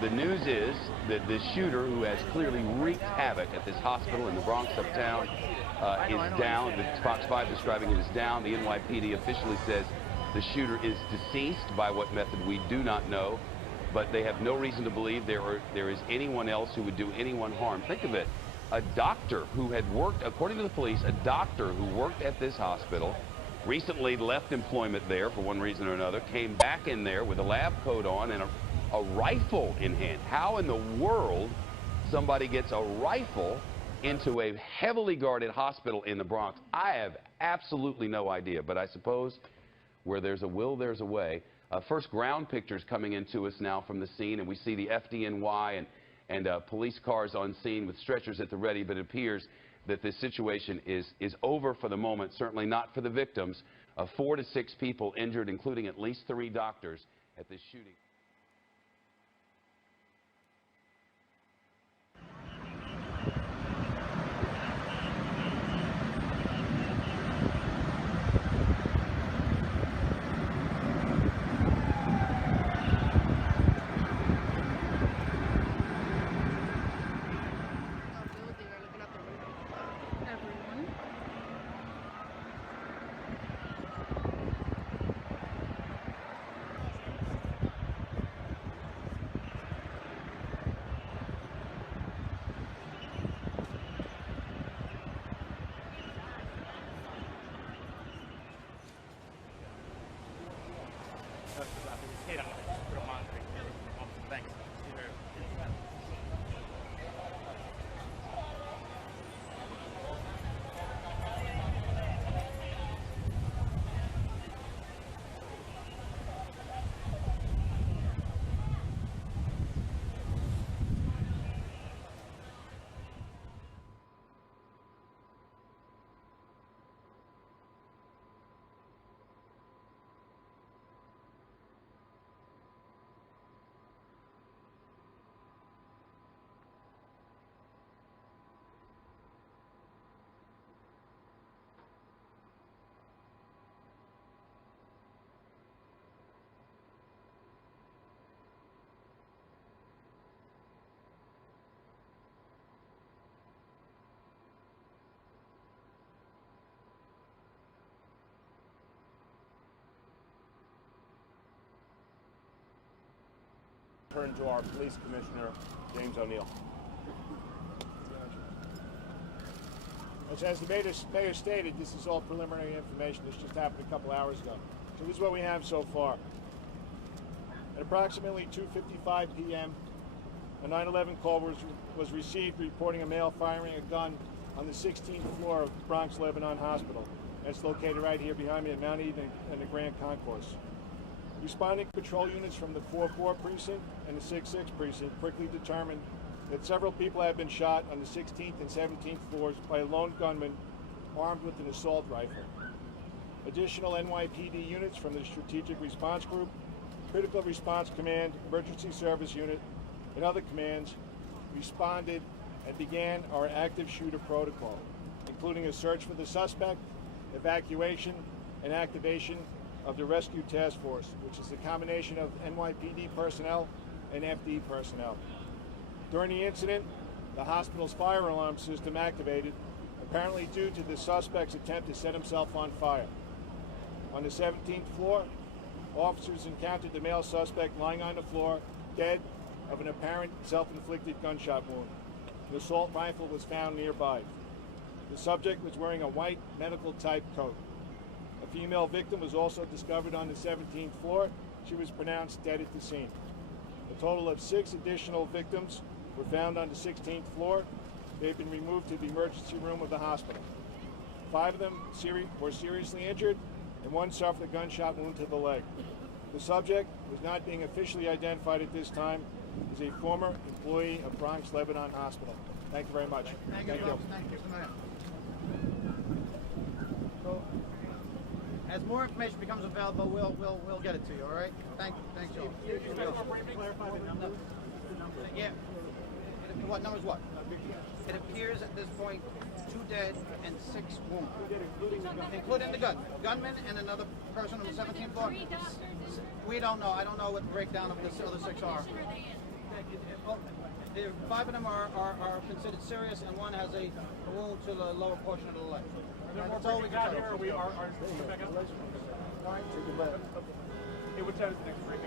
the news is that the shooter, who has clearly wreaked havoc at this hospital in the Bronx uptown, is down. The Fox 5 describing it as down. The NYPD officially says the shooter is deceased. By what method, we do not know. But they have no reason to believe there is anyone else who would do anyone harm. Think of it. A doctor who had worked, according to the police, a doctor who worked at this hospital, recently left employment there for one reason or another, came back in there with a lab coat on and a rifle in hand. How in the world somebody gets a rifle into a heavily guarded hospital in the Bronx? I have absolutely no idea, but I suppose where there's a will, there's a way. First ground pictures coming into us now from the scene, and we see the FDNY and police cars on scene with stretchers at the ready, but it appears that this situation is over for the moment, certainly not for the victims. 4 to 6 people injured, including at least 3 doctors at this shooting. Thanks. Turn to our police commissioner, James O'Neill. As the mayor stated, this is all preliminary information. This just happened a couple hours ago. So this is what we have so far. At approximately 2:55 p.m., a 911 call was received reporting a male firing a gun on the 16th floor of Bronx-Lebanon Hospital. It's located right here behind me at Mount Eden and the Grand Concourse. Responding patrol units from the 4-4 precinct and the 6-6 precinct quickly determined that several people had been shot on the 16th and 17th floors by a lone gunman armed with an assault rifle. Additional NYPD units from the Strategic Response Group, Critical Response Command, Emergency Service Unit, and other commands responded and began our active shooter protocol, including a search for the suspect, evacuation, and activation of the Rescue Task Force, which is a combination of NYPD personnel and FD personnel. During the incident, the hospital's fire alarm system activated, apparently due to the suspect's attempt to set himself on fire. On the 17th floor, officers encountered the male suspect lying on the floor, dead of an apparent self-inflicted gunshot wound. An assault rifle was found nearby. The subject was wearing a white medical-type coat. A female victim was also discovered on the 17th floor. She was pronounced dead at the scene. A total of 6 additional victims were found on the 16th floor. They've been removed to the emergency room of the hospital. 5 of them were seriously injured, and 1 suffered a gunshot wound to the leg. The subject, who is not being officially identified at this time, is a former employee of Bronx-Lebanon Hospital. Thank you very much. Thank you. Thank you. So, as more information becomes available, we'll get it to you. All right? Thank you. Yeah. What numbers? What? It appears at this point 2 dead and 6 wounded, including the gunman and another person on the 17th floor. We don't know. I don't know what the breakdown of the other 6 are. 5 of them are considered serious, and one has a wound to the lower portion of the leg. That's all we can tell. Here, we are back up. Hey, what time is the next break?